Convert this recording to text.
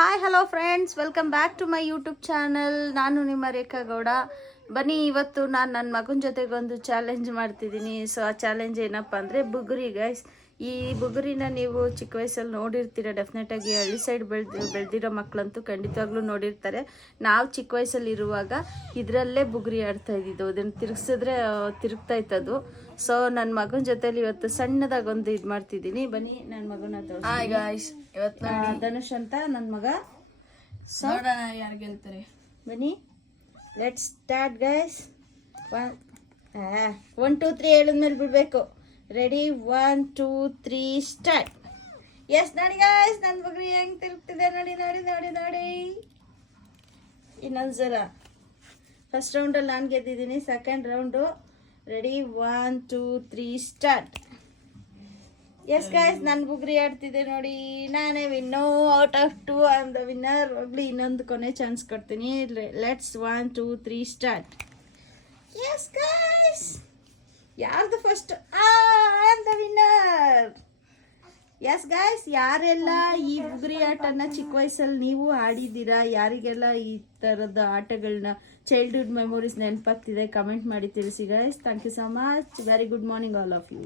Hi hello friends, welcome back to my YouTube channel. ನಾನು ನಿಮ್ಮ ರೇಖಾ ಗೌಡ. ಬನ್ನಿ, ಇವತ್ತು ನಾನು ನನ್ನ ಮಗನ ಜೊತೆಗೆ ಒಂದು ಚಾಲೆಂಜ್ ಮಾಡ್ತಿದ್ದೀನಿ. ಸೊ ಆ ಚಾಲೆಂಜ್ ಏನಪ್ಪ ಅಂದರೆ ಬುಗುರಿ ಗೈಸ್. ಈ ಬುಗುರಿನ ನೀವು ಚಿಕ್ಕ ವಯಸ್ಸಲ್ಲಿ ನೋಡಿರ್ತೀರ ಡೆಫಿನೆಟಾಗಿ. ಹಳ್ಳಿ ಸೈಡ್ ಬೆಳೆದಿರೋ ಮಕ್ಕಳಂತೂ ಖಂಡಿತವಾಗ್ಲೂ ನೋಡಿರ್ತಾರೆ. ನಾವು ಚಿಕ್ಕ ವಯಸ್ಸಲ್ಲಿ ಇರುವಾಗ ಇದರಲ್ಲೇ ಬುಗುರಿ ಆಡ್ತಾ ಇದ್ದಿದ್ದು. ಅದನ್ನು ತಿರುಗಿಸಿದ್ರೆ ತಿರುಗ್ತಾ ಇತ್ತದು. ಸೊ ನನ್ನ ಮಗನ ಜೊತೆಲಿ ಇವತ್ತು ಸಣ್ಣದಾಗೊಂದು ಇದು ಮಾಡ್ತಿದ್ದೀನಿ. ಬನ್ನಿ ನನ್ನ ಮಗನ ಧನುಷ್ ಅಂತ ನನ್ನ ಮಗ. ಸೊ ಯಾರು ಗೆಲ್ತಾರೆ ಬನ್ನಿ, ಲೆಟ್ಸ್ ಸ್ಟಾರ್ಟ್ ಗೈಸ್. 1 2 3 ಹೇಳಿದ್ಮೇಲೆ ಬಿಡಬೇಕು. Ready, 1 2 3 start. ಎಸ್, ನೋಡಿ ಗೈಸ್, ನನ್ನ ಬುಗುರಿ ಹೆಂಗೆ ತಿರುಗ್ತಿದೆ ನೋಡಿ ನೋಡಿ ನೋಡಿ ನೋಡಿ. ಇನ್ನೊಂದ್ಸಲ. ಫಸ್ಟ್ ರೌಂಡಲ್ಲಿ ನಾನು ಗೆದ್ದಿದ್ದೀನಿ. Second round. Ready, 1 2 3 start. Yes guys, ನನ್ನ ಬುಗುರಿ ಆಡ್ತಿದೆ ನೋಡಿ. ನಾನೇ ವಿನ್ನೋ. Out of 2 I am the winner. ಹೋಗ್ಲಿ, ಇನ್ನೊಂದು ಕೊನೆ ಚಾನ್ಸ್ ಕೊಡ್ತೀನಿ. Let's 1 2 3 start. ಎಸ್ ಗೈಸ್, ಯಾರ್ದು first? I am the winner. Yes guys, ಯಾರೆಲ್ಲ ಈ ಬುಗುರಿ ಆಟನ ಚಿಕ್ಕ ವಯಸ್ಸಲ್ಲಿ ನೀವು ಆಡಿದ್ದೀರಾ, ಯಾರಿಗೆಲ್ಲ ಈ ಥರದ ಆಟಗಳನ್ನ ಚೈಲ್ಡ್ಹುಡ್ ಮೆಮೊರೀಸ್ ನೆನಪಾಗ್ತಿದೆ, ಕಮೆಂಟ್ ಮಾಡಿ ತಿಳಿಸಿ guys. Thank you so much. Very good morning all of you.